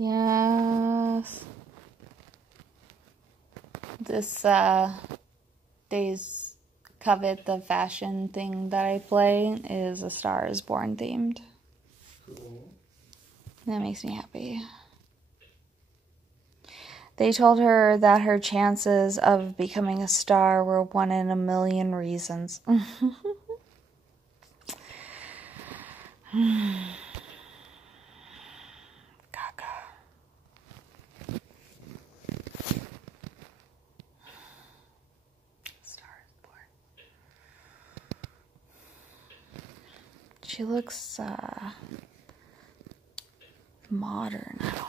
Yes. This Days Covet, the fashion thing that I play, is A Star is Born themed. Cool. That makes me happy. They told her that her chances of becoming a star were 1 in a million reasons. She looks modern. I don't know.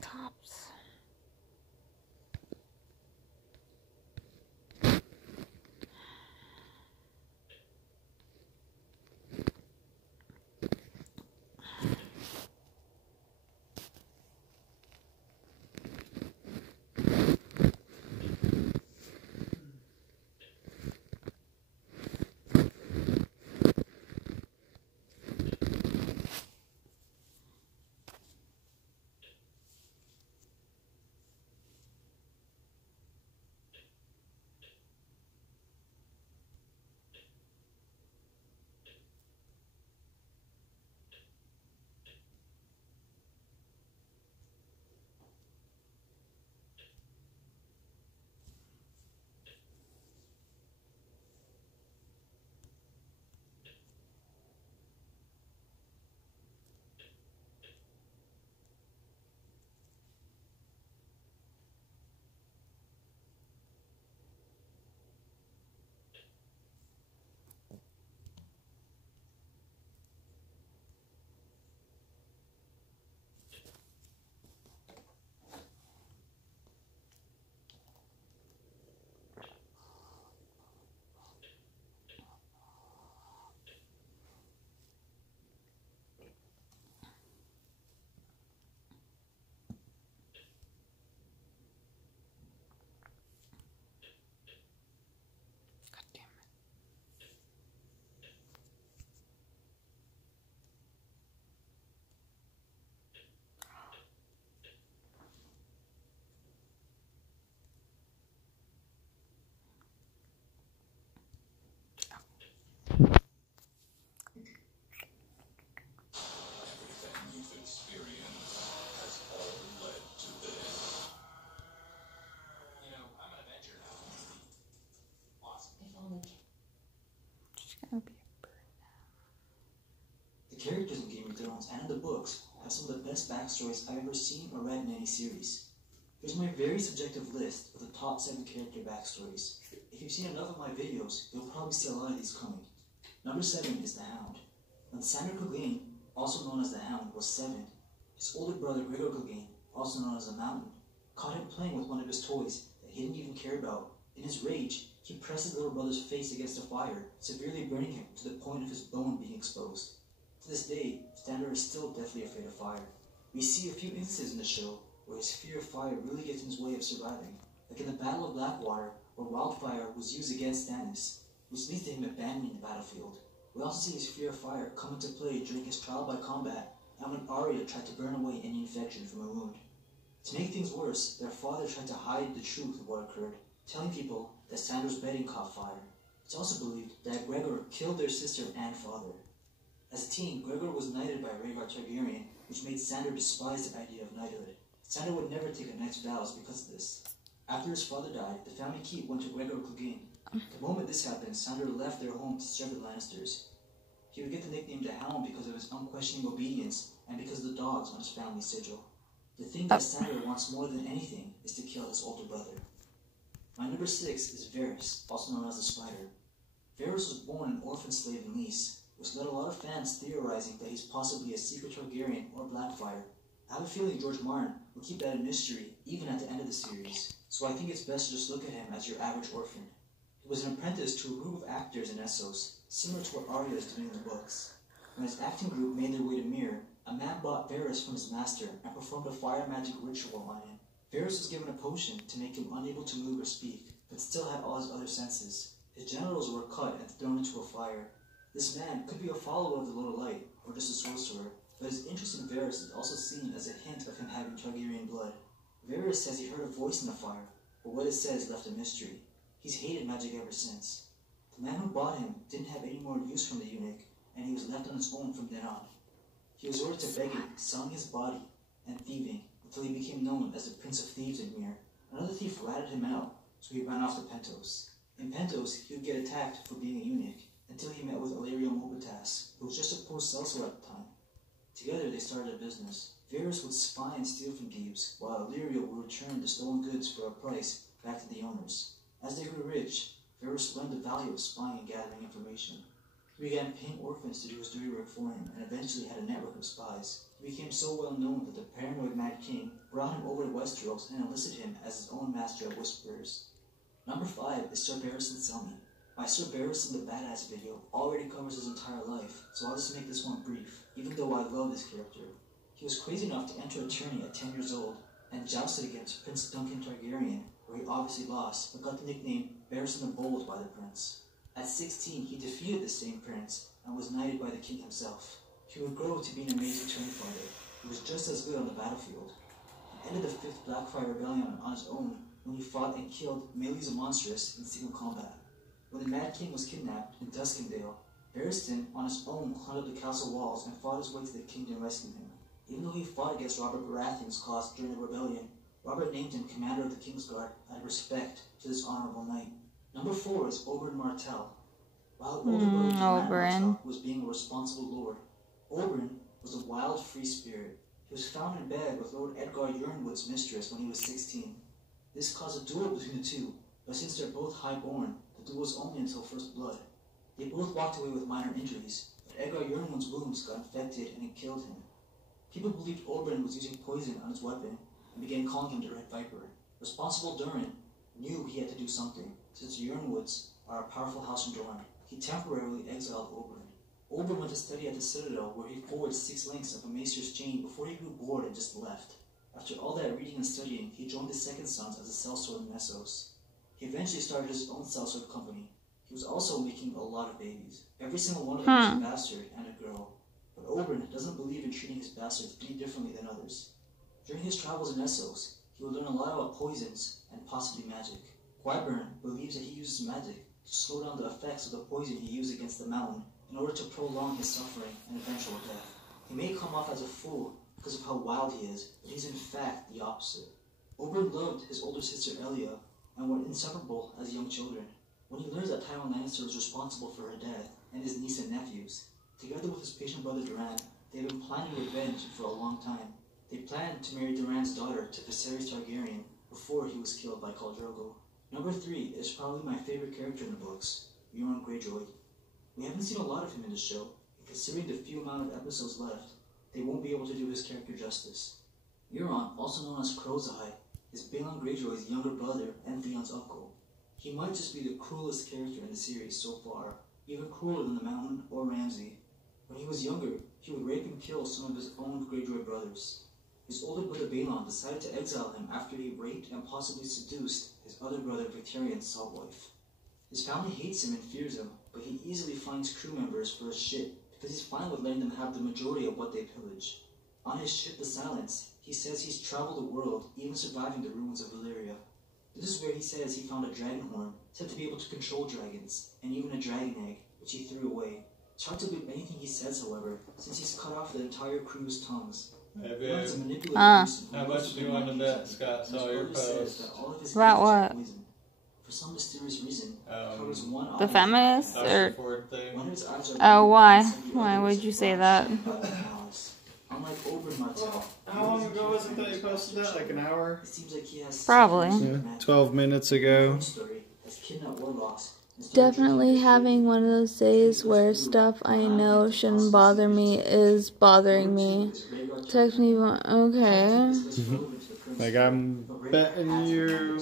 Tops. The characters in Game of Thrones and in the books have some of the best backstories I've ever seen or read in any series. Here's my very subjective list of the top 7 character backstories. If you've seen enough of my videos, you'll probably see a lot of these coming. Number 7 is the Hound. When Sandor Clegane, also known as the Hound, was 7, his older brother Gregor Clegane, also known as the Mountain, caught him playing with one of his toys that he didn't even care about. In his rage, he pressed his little brother's face against a fire, severely burning him to the point of his bone being exposed. To this day, Sandor is still deathly afraid of fire. We see a few instances in the show where his fear of fire really gets in his way of surviving, like in the Battle of Blackwater, where wildfire was used against Stannis, which leads to him abandoning the battlefield. We also see his fear of fire come into play during his trial by combat, and when Arya tried to burn away any infection from a wound. To make things worse, their father tried to hide the truth of what occurred, telling people that Sandor's bedding caught fire. It's also believed that Gregor killed their sister and father. As a teen, Gregor was knighted by Rhaegar Targaryen, which made Sandor despise the idea of knighthood. Sandor would never take a knight's vows because of this. After his father died, the family keep went to Gregor Clegane. The moment this happened, Sandor left their home to serve the Lannisters. He would get the nickname the Hound because of his unquestioning obedience and because of the dogs on his family sigil. The thing that Sandor wants more than anything is to kill his older brother. My number 6 is Varys, also known as the Spider. Varys was born an orphan slave in Lys, which led a lot of fans theorizing that he's possibly a secret Targaryen or Blackfire. I have a feeling George Martin will keep that a mystery even at the end of the series, so I think it's best to just look at him as your average orphan. He was an apprentice to a group of actors in Essos, similar to what Arya is doing in the books. When his acting group made their way to Myr, a man bought Varys from his master and performed a fire magic ritual on him. Varys was given a potion to make him unable to move or speak. but still had all his other senses. His genitals were cut and thrown into a fire. This man could be a follower of the Lord of Light, or just a sorcerer, but his interest in Varys is also seen as a hint of him having Targaryen blood. Varys says he heard a voice in the fire, but what it says left a mystery. He's hated magic ever since. The man who bought him didn't have any more use from the eunuch, and he was left on his own from then on. He resorted to begging, selling his body, and thieving, until he became known as the Prince of Thieves in Myr. Another thief ratted him out, so he ran off to Pentos. In Pentos, he would get attacked for being a eunuch, until he met with Illyrio Mobitas, who was just a poor sellsword at the time. Together, they started a business. Varys would spy and steal from thieves, while Illyrio would return the stolen goods for a price back to the owners. As they grew rich, Varys learned the value of spying and gathering information. He began paying orphans to do his dirty work for him, and eventually had a network of spies. He became so well known that the paranoid Mad King brought him over to Westeros and enlisted him as his own master of whisperers. Number 5 is Sir Barristan Selmy. My Sir Barristan the Badass video already covers his entire life, so I'll just make this one brief, even though I love this character. He was crazy enough to enter a tourney at 10 years old, and jousted against Prince Duncan Targaryen, where he obviously lost, but got the nickname Barristan the Bold by the prince. At 16, he defeated the same prince, and was knighted by the king himself. He would grow to be an amazing tourney fighter, who was just as good on the battlefield. He ended the 5th Blackfyre Rebellion on his own, when he fought and killed Meleys the Monstrous in single combat. When the Mad King was kidnapped in Duskendale, Barristan, on his own, climbed up the castle walls and fought his way to the kingdom to rescue him. Even though he fought against Robert Baratheon's cause during the rebellion, Robert named him commander of the Kingsguard out of respect to this honorable knight. Number 4 is Oberyn Martell. While older brother Martell was being a responsible lord, Oberyn was a wild, free spirit. He was found in bed with Lord Edgar Yernwood's mistress when he was 16. This caused a duel between the two, but since they're both high-born, the duel was only until first blood. They both walked away with minor injuries, but Edgar Yernwood's wounds got infected and it killed him. People believed Oberyn was using poison on his weapon and began calling him the Red Viper. Responsible Durin knew he had to do something, since the Yernwoods are a powerful house in Dorne. He temporarily exiled Oberyn. Oberyn went to study at the Citadel, where he forged 6 links of a maester's chain before he grew bored and just left. After all that reading and studying, he joined the Second Sons as a sellsword in Essos. He eventually started his own sellsword company. He was also making a lot of babies. Every single one of them was a bastard and a girl. But Oberyn doesn't believe in treating his bastards any differently than others. During his travels in Essos, he would learn a lot about poisons and possibly magic. Qyburn believes that he uses magic to slow down the effects of the poison he used against the mountain in order to prolong his suffering and eventual death. He may come off as a fool because of how wild he is, but he's in fact the opposite. Oberyn loved his older sister Elia and were inseparable as young children. When he learns that Tywin Lannister was responsible for her death and his niece and nephews, together with his patient brother Doran, they had been planning revenge for a long time. They planned to marry Doran's daughter to Viserys Targaryen before he was killed by Khal Drogo. Number 3 is probably my favorite character in the books, Euron Greyjoy. We haven't seen a lot of him in the show, and considering the few amount of episodes left, they won't be able to do his character justice. Euron, also known as Crow's Eye, is Balon Greyjoy's younger brother and Theon's uncle. He might just be the cruelest character in the series so far, even crueler than the Mountain or Ramsay. When he was younger, he would rape and kill some of his own Greyjoy brothers. His older brother Balon decided to exile him after he raped and possibly seduced his other brother Victarion's salt wife. His family hates him and fears him, but he easily finds crew members for his ship because he's fine with letting them have the majority of what they pillage. On his ship, the Silence, he says he's traveled the world, even surviving the ruins of Valyria. This is where he says he found a dragon horn, said to be able to control dragons, and even a dragon egg, which he threw away. It's hard to believe anything he says, however, since he's cut off the entire crew's tongues. How much do you want to bet Scott saw your post? About what? For some mysterious reason, The feminist? Or... thing. Oh, why? Why would you say that? Unlike Oberyn Martell, How long ago was it that you posted that? Like an hour? it seems like he has Probably. Yeah, 12 minutes ago. Definitely having one of those days where stuff I know shouldn't bother me is bothering me. Text me, okay. Like, I'm betting you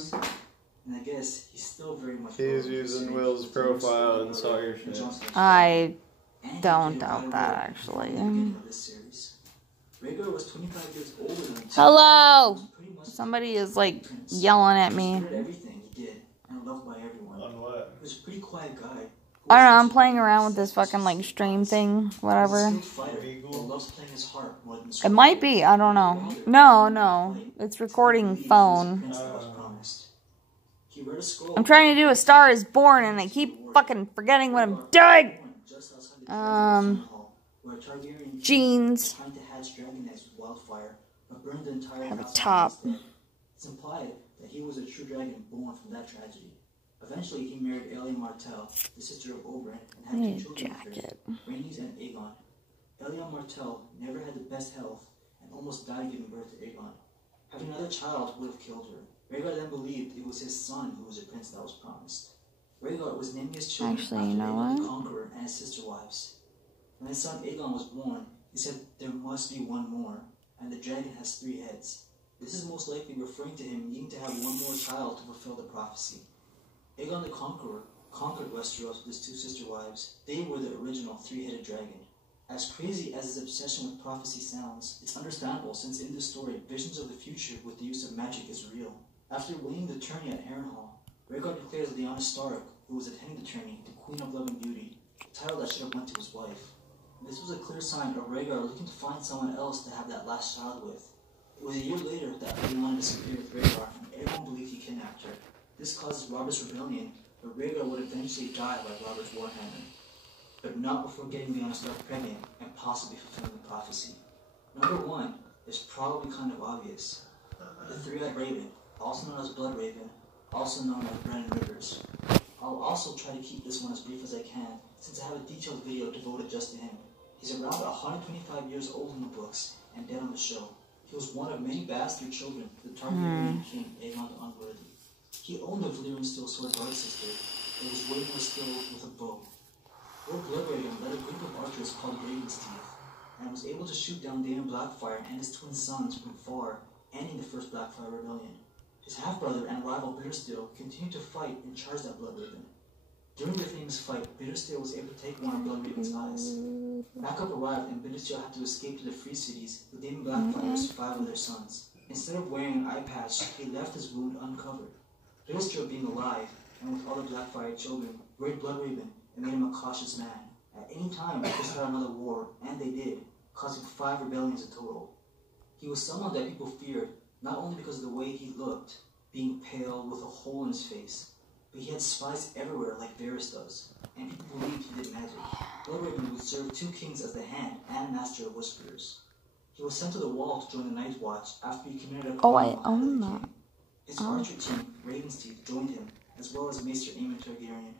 And I guess he's still very much he's using Will's profile and saw your shit. I don't doubt that, actually. Rhaegar was 25 years older than him. Hello! Somebody is, like, yelling at me. Everything he did, and loved by everyone. On what? He was a pretty quiet guy. I don't know, I'm playing around with this fucking, like, stream thing, whatever. It might be, I don't know. No, it's recording phone. I'm trying to do A Star Is Born, and I keep fucking forgetting what I'm doing! Jeans. Have a top. It's implied that he was a true dragon born from that tragedy. Eventually, he married Elia Martell, the sister of Oberyn, and had 2 children with her, Rhaenys and Aegon. Elia Martell never had the best health and almost died giving birth to Aegon. Having another child would have killed her. Rhaegar then believed it was his son who was the prince that was promised. Rhaegar was naming his children after Aegon the Conqueror and his sister wives. When his son Aegon was born, he said there must be one more, and the dragon has 3 heads. This is most likely referring to him needing to have one more child to fulfill the prophecy. Aegon the Conqueror conquered Westeros with his 2 sister wives. They were the original 3-headed dragon. As crazy as his obsession with prophecy sounds, it's understandable since in this story, visions of the future with the use of magic is real. After winning the tourney at Harrenhal, Rhaegar declares Lyanna Stark, who was attending the tourney, the Queen of Love and Beauty, a title that should have went to his wife. This was a clear sign of Rhaegar looking to find someone else to have that last child with. It was a year later that Lyanna disappeared with Rhaegar, and everyone believed he kidnapped her. This causes Robert's rebellion, but Rhaegar would eventually die like Robert's Warhammer. But not before getting Lyanna Stark pregnant and possibly fulfilling the prophecy. Number 1 is probably kind of obvious. The 3-eyed raven, also known as Blood Raven, also known as Brennan Rivers. I'll also try to keep this one as brief as I can, since I have a detailed video devoted just to him. He's around 125 years old in the books, and dead on the show. He was one of many bastard children to the Targaryen king Aegon the Unworthy. He owned a Valyrian Steel Sword Dark Sister, but was way more skilled with a bow. Lord Bloodraven led a group of archers called Raven's Teeth, and was able to shoot down Daemon Blackfyre and his twin sons from far, ending the First Blackfyre Rebellion. His half-brother and rival Bittersteel continued to fight and charge at Bloodraven. During the famous fight, Bittersteel was able to take one of Bloodraven's eyes. Backup arrived and Bittersteel had to escape to the Free Cities with Daemon Blackfyre's 5 of their sons. Instead of wearing an eye patch, he left his wound uncovered. Bittersteel being alive, and with all the Blackfyre children, worried Bloodraven and made him a cautious man. At any time, they could start another war, and they did, causing 5 rebellions in total. He was someone that people feared, not only because of the way he looked, being pale with a hole in his face, but he had spies everywhere like Varys does, and people believed he did magic. Bloodraven would serve 2 kings as the hand and master of whisperers. He was sent to the Wall to join the Night Watch after he committed a crime I own that. His archer team, Raven's Teeth, joined him, as well as Maester Aemon Targaryen.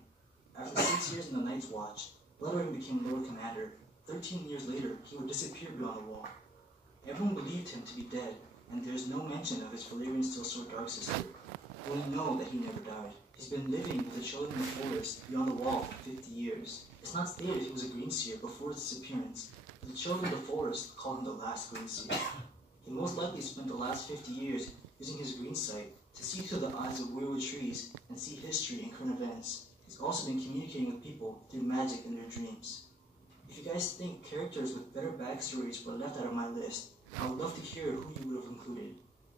After 6 years in the Night's Watch, Bloodraven became Lord Commander. 13 years later, he would disappear beyond the Wall. Everyone believed him to be dead, and there is no mention of his Valyrian Steel Sword Dark Sister. We know that he never died. He's been living with the children in the forest beyond the Wall for 50 years. It's not stated he was a Greenseer before his disappearance, but the children of the forest called him the last Greenseer. He most likely spent the last 50 years using his green sight to see through the eyes of weirwood trees and see history and current events. He's also been communicating with people through magic in their dreams. If you guys think characters with better backstories were left out of my list, I would love to hear who you would have included.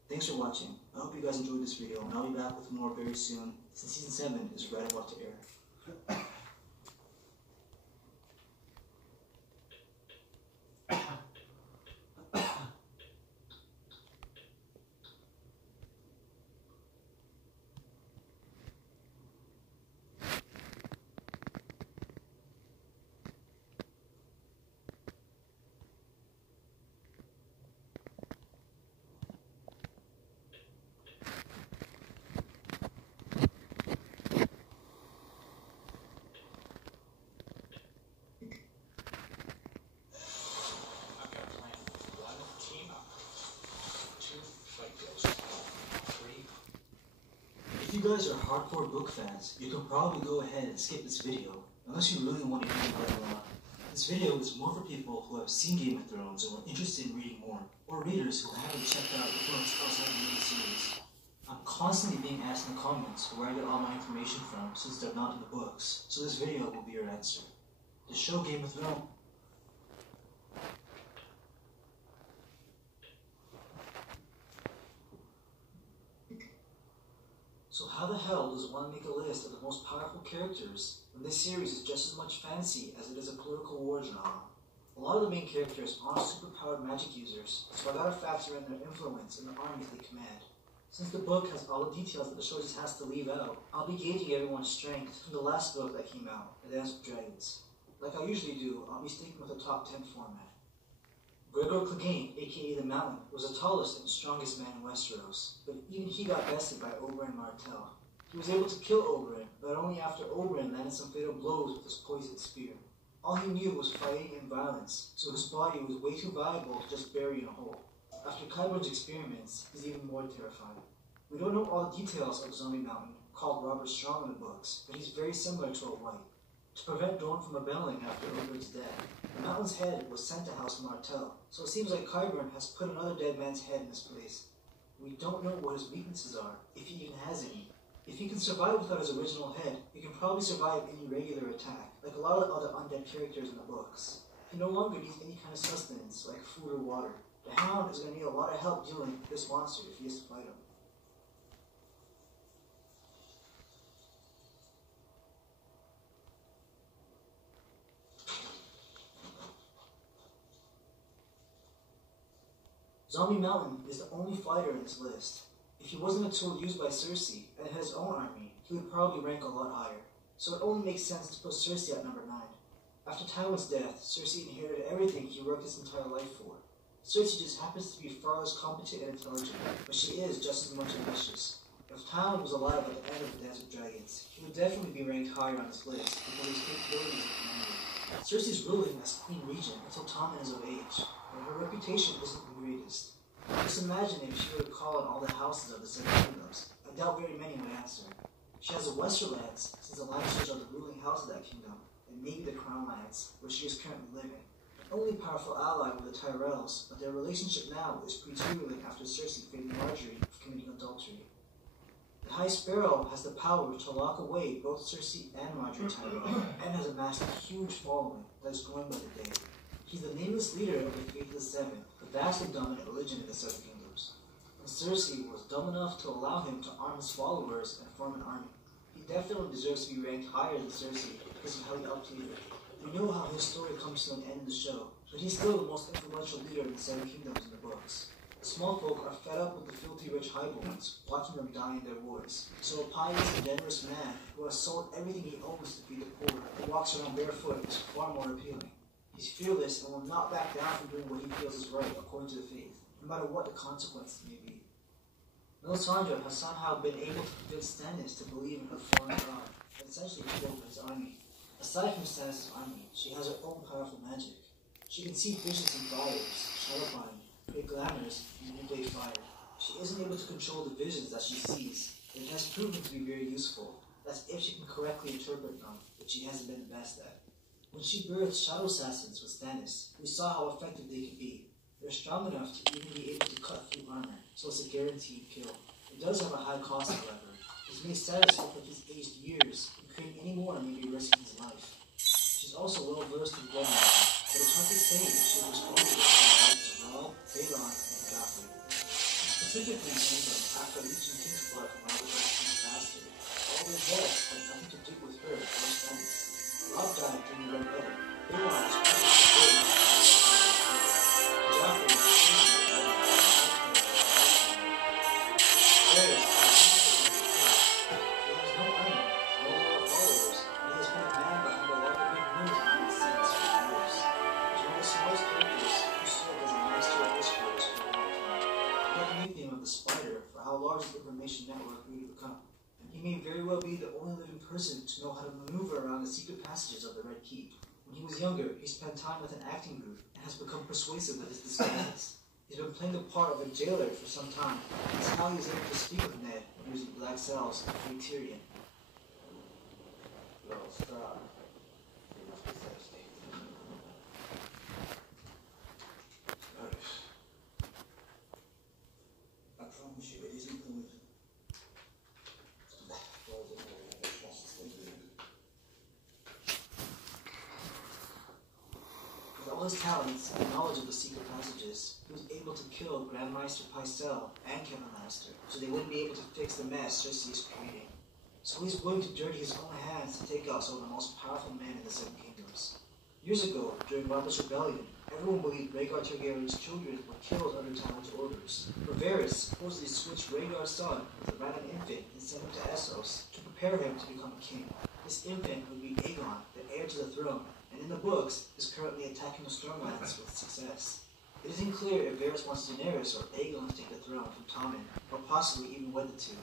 Thanks for watching. I hope you guys enjoyed this video, and I'll be back with more very soon, since Season 7 is right about to air. If you guys are hardcore book fans, you can probably go ahead and skip this video, unless you really want to hear about it a lot. This video is more for people who have seen Game of Thrones or are interested in reading more, or readers who haven't checked out the books outside the main series. I'm constantly being asked in the comments where I get all my information from since they're not in the books, so this video will be your answer. The show Game of Thrones. So how the hell does one make a list of the most powerful characters when this series is just as much fantasy as it is a political war drama? A lot of the main characters aren't superpowered magic users, so I gotta factor in their influence in the armies they command. Since the book has all the details that the show just has to leave out, I'll be gauging everyone's strength from the last book that came out, The Dance with Dragons. Like I usually do, I'll be sticking with the top 10 format. Gregor Clegane, aka the Mountain, was the tallest and strongest man in Westeros, but even he got bested by Oberyn Martell. He was able to kill Oberyn, but only after Oberyn landed some fatal blows with his poisoned spear. All he knew was fighting and violence, so his body was way too valuable to just bury in a hole. After Qyburn's experiments, he's even more terrifying. We don't know all the details of Zombie Mountain, called Robert Strong in the books, but he's very similar to a White. To prevent Dorne from rebelling after Oberyn's death, the Mountain's head was sent to House Martell, so it seems like Qyburn has put another dead man's head in his place. We don't know what his weaknesses are, if he even has any. If he can survive without his original head, he can probably survive any regular attack, like a lot of the other undead characters in the books. He no longer needs any kind of sustenance, like food or water. The Hound is going to need a lot of help dealing with this monster if he has to fight him. Zombie Mountain is the only fighter in this list. If he wasn't a tool used by Cersei and had his own army, he would probably rank a lot higher. So it only makes sense to put Cersei at number 9. After Tywin's death, Cersei inherited everything he worked his entire life for. Cersei just happens to be far less competent and intelligent, but she is just as much ambitious. If Tywin was alive at the end of The Dance with Dragons, he would definitely be ranked higher on this list because of his capabilities as a commander. Cersei's ruling as Queen Regent until Tommen is of age, but her reputation isn't the greatest. Just imagine if she were to call on all the houses of the Seven Kingdoms. I doubt very many would answer. She has the Westerlands, since the Lannisters are the ruling house of that kingdom, and maybe the Crown Lands, where she is currently living. The only powerful ally were the Tyrells, but their relationship now is pre-turbulent after Cersei favored Margaery of committing adultery. The High Sparrow has the power to lock away both Cersei and Margaery Tyrell, and has amassed a huge following that is growing by the day. He's the nameless leader of the Faithless Seven, the vastly dominant religion in the Seven Kingdoms. And Cersei was dumb enough to allow him to arm his followers and form an army. He definitely deserves to be ranked higher than Cersei because of how he outplayed her. We know how his story comes to an end in the show, but he's still the most influential leader in the Seven Kingdoms in the books. The small folk are fed up with the filthy rich highborns, watching them die in their wars. So a pious and generous man who has sold everything he owns to feed the poor and walks around barefoot is far more appealing. He's fearless and will not back down from doing what he feels is right according to the faith, no matter what the consequences may be. Melisandre has somehow been able to convince Stannis to believe in her foreign god, and essentially killed his army. Aside from Stannis' army, she has her own powerful magic. She can see visions and fires, shadowbind, create glamours, and midday fire. She isn't able to control the visions that she sees, but it has proven to be very useful. That's if she can correctly interpret them, which she hasn't been the best at. When she birthed Shadow Assassins with Stannis, we saw how effective they could be. They're strong enough to even be able to cut through armor, so it's a guaranteed kill. It does have a high cost, however. This may Stannis look like he's aged years, and creating any more may be risking his life. She's also well versed in blood magic, but it's hard to say if she responds to the fights of Robb, Baelon, and Joffrey. She specifically named them after reaching King's blood from Robert King's bastard. All their deaths had nothing to do with her or Stannis. Robb died during the Red Wedding. Baelon was present for the Joffrey was network we would become. And he may very well be the only living person to know how to maneuver around the secret passages of the Red Keep. When he was younger, he spent time with an acting group and has become persuasive with his disguises. He's been playing the part of a jailer for some time. That's how he was able to speak with Ned when using black cells to free Tyrion. Well, stop. You must be thirsty. Notice. I promise you, it isn't poison. All his talents and knowledge of the secret passages, he was able to kill Grandmaster Pycelle and Kevin Lannister, so they wouldn't be able to fix the mess Cersei is creating. So he's willing to dirty his own hands to take out some of the most powerful men in the Seven Kingdoms. Years ago, during Robert's Rebellion, everyone believed Rhaegar Targaryen's children were killed under Tywin's orders. But Varys supposedly switched Rhaegar's son with a random infant and sent him to Essos to prepare him to become a king. This infant would be Aegon, the heir to the throne, and in the books is currently attacking the Stormlands with success. It isn't clear if Varys wants Daenerys or Aegon to take the throne from Tommen, or possibly even wed the two.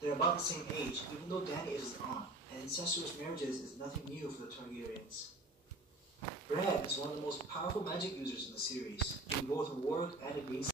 They're about the same age, even though Dany is his aunt, and incestuous marriages is nothing new for the Targaryens. Bran is one of the most powerful magic users in the series, doing both Warwick and a green